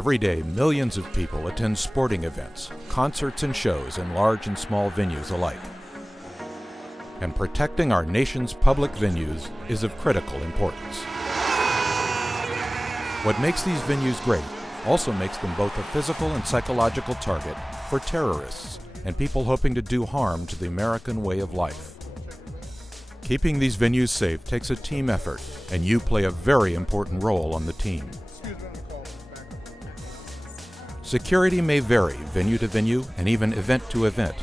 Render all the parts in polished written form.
Every day, millions of people attend sporting events, concerts and shows in large and small venues alike. And protecting our nation's public venues is of critical importance. What makes these venues great also makes them both a physical and psychological target for terrorists and people hoping to do harm to the American way of life. Keeping these venues safe takes a team effort, and you play a very important role on the team. Security may vary venue to venue and even event to event,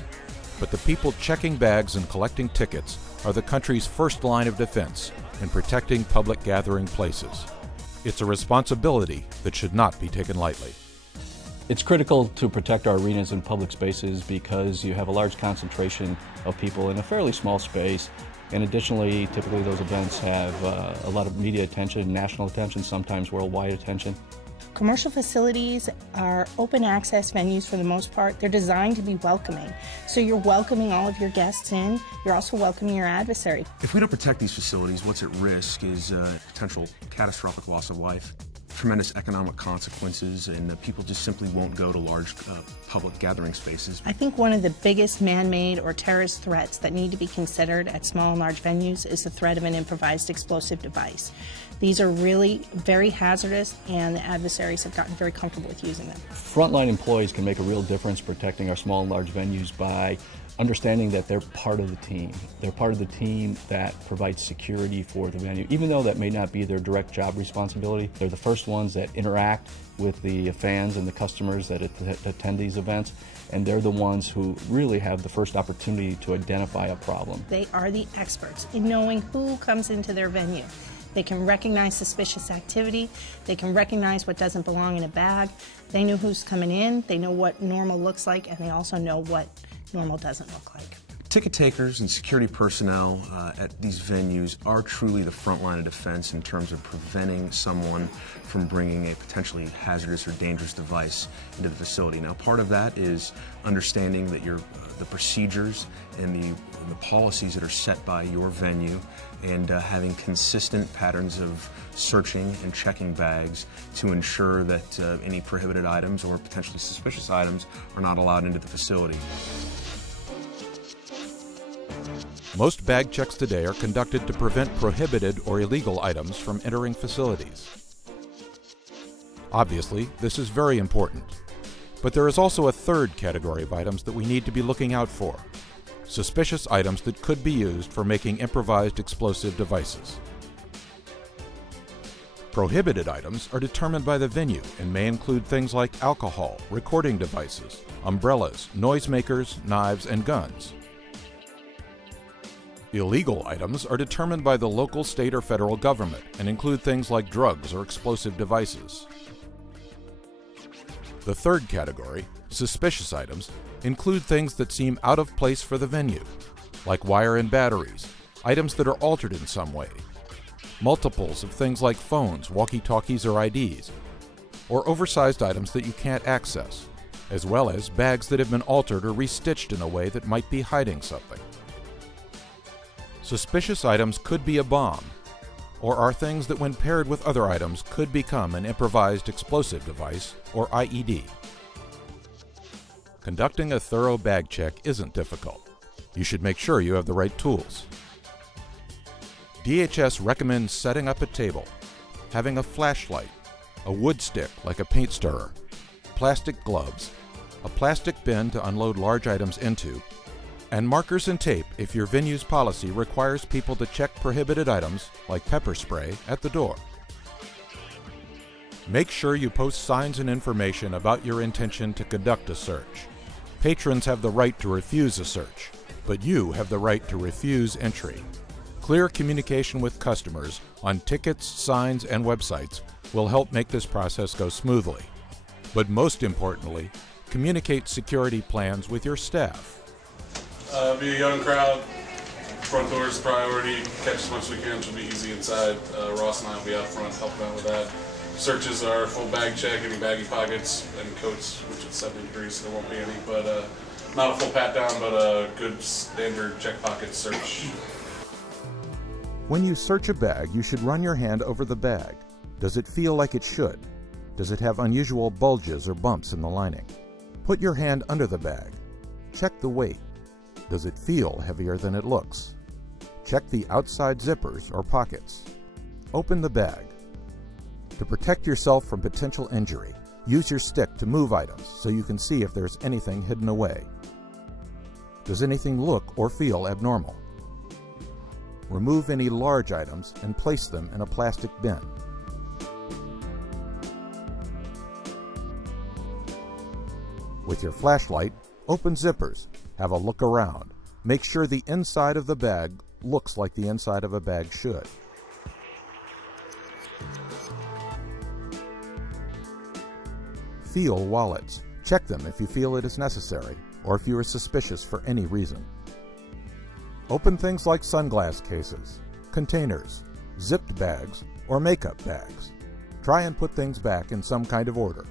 but the people checking bags and collecting tickets are the country's first line of defense in protecting public gathering places. It's a responsibility that should not be taken lightly. It's critical to protect our arenas and public spaces because you have a large concentration of people in a fairly small space, and additionally, typically those events have a lot of media attention, national attention, sometimes worldwide attention. Commercial facilities are open access venues for the most part. They're designed to be welcoming. So you're welcoming all of your guests in, you're also welcoming your adversary. If we don't protect these facilities, what's at risk is potential catastrophic loss of life, tremendous economic consequences, and people just simply won't go to large public gathering spaces. I think one of the biggest man-made or terrorist threats that need to be considered at small and large venues is the threat of an improvised explosive device. These are really very hazardous, and the adversaries have gotten very comfortable with using them. Frontline employees can make a real difference protecting our small and large venues by understanding that they're part of the team. They're part of the team that provides security for the venue. Even though that may not be their direct job responsibility, they're the first ones that interact with the fans and the customers that attend these events, and they're the ones who really have the first opportunity to identify a problem. They are the experts in knowing who comes into their venue. They can recognize suspicious activity, they can recognize what doesn't belong in a bag, they know who's coming in, they know what normal looks like, and they also know what normal doesn't look like. Ticket takers and security personnel at these venues are truly the front line of defense in terms of preventing someone from bringing a potentially hazardous or dangerous device into the facility. Now, part of that is understanding that the procedures and the policies that are set by your venue, and having consistent patterns of searching and checking bags to ensure that any prohibited items or potentially suspicious items are not allowed into the facility. Most bag checks today are conducted to prevent prohibited or illegal items from entering facilities. Obviously, this is very important, but there is also a third category of items that we need to be looking out for: suspicious items that could be used for making improvised explosive devices. Prohibited items are determined by the venue and may include things like alcohol, recording devices, umbrellas, noisemakers, knives, and guns. Illegal items are determined by the local, state, or federal government and include things like drugs or explosive devices. The third category, suspicious items, include things that seem out of place for the venue, like wire and batteries, items that are altered in some way, multiples of things like phones, walkie-talkies, or IDs, or oversized items that you can't access, as well as bags that have been altered or restitched in a way that might be hiding something. Suspicious items could be a bomb, or are things that when paired with other items could become an improvised explosive device, or IED. Conducting a thorough bag check isn't difficult. You should make sure you have the right tools. DHS recommends setting up a table, having a flashlight, a wood stick like a paint stirrer, plastic gloves, a plastic bin to unload large items into, and markers and tape if your venue's policy requires people to check prohibited items, like pepper spray, at the door. Make sure you post signs and information about your intention to conduct a search. Patrons have the right to refuse a search, but you have the right to refuse entry. Clear communication with customers on tickets, signs, and websites will help make this process go smoothly. But most importantly, communicate security plans with your staff. Be a young crowd, front door's priority, catch as much as we can, should be easy inside. Ross and I will be out front helping out with that. Searches are full bag check, any baggy pockets and coats, which is 70 degrees, so there won't be any, but not a full pat down, but a good standard check pocket search. When you search a bag, you should run your hand over the bag. Does it feel like it should? Does it have unusual bulges or bumps in the lining? Put your hand under the bag. Check the weight. Does it feel heavier than it looks? Check the outside zippers or pockets. Open the bag. To protect yourself from potential injury, use your stick to move items so you can see if there's anything hidden away. Does anything look or feel abnormal? Remove any large items and place them in a plastic bin. With your flashlight, open zippers, have a look around. Make sure the inside of the bag looks like the inside of a bag should. Feel wallets. Check them if you feel it is necessary, or if you are suspicious for any reason. Open things like sunglass cases, containers, zipped bags, or makeup bags. Try and put things back in some kind of order.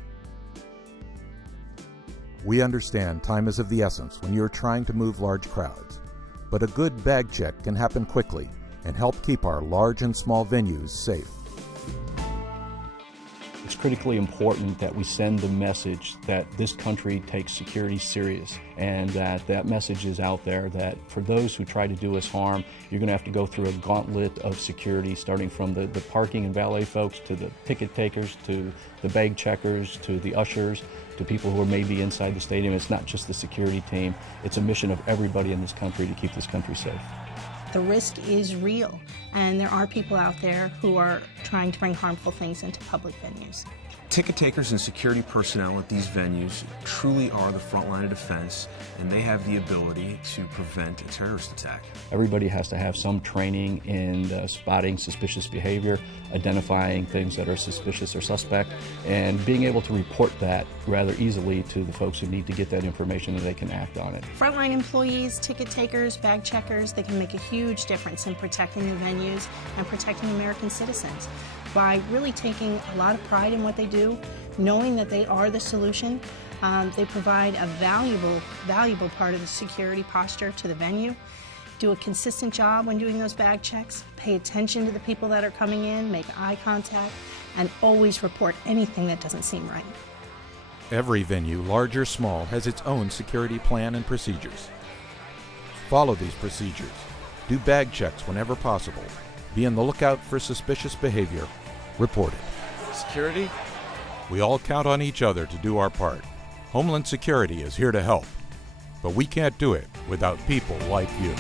We understand time is of the essence when you are trying to move large crowds, but a good bag check can happen quickly and help keep our large and small venues safe. It's critically important that we send the message that this country takes security serious, and that message is out there that for those who try to do us harm, you're going to have to go through a gauntlet of security, starting from the parking and valet folks to the ticket takers to the bag checkers to the ushers to people who are maybe inside the stadium. It's not just the security team. It's a mission of everybody in this country to keep this country safe. The risk is real, and there are people out there who are trying to bring harmful things into public venues. Ticket takers and security personnel at these venues truly are the front line of defense, and they have the ability to prevent a terrorist attack. Everybody has to have some training in spotting suspicious behavior, identifying things that are suspicious or suspect, and being able to report that rather easily to the folks who need to get that information and they can act on it. Frontline employees, ticket takers, bag checkers, they can make a huge difference in protecting the venues and protecting American citizens by really taking a lot of pride in what they do, knowing that they are the solution. They provide a valuable part of the security posture to the venue. Do a consistent job when doing those bag checks, pay attention to the people that are coming in, make eye contact, and always report anything that doesn't seem right. Every venue, large or small, has its own security plan and procedures. Follow these procedures. Do bag checks whenever possible. Be on the lookout for suspicious behavior. Report it. Security? We all count on each other to do our part. Homeland Security is here to help, but we can't do it without people like you.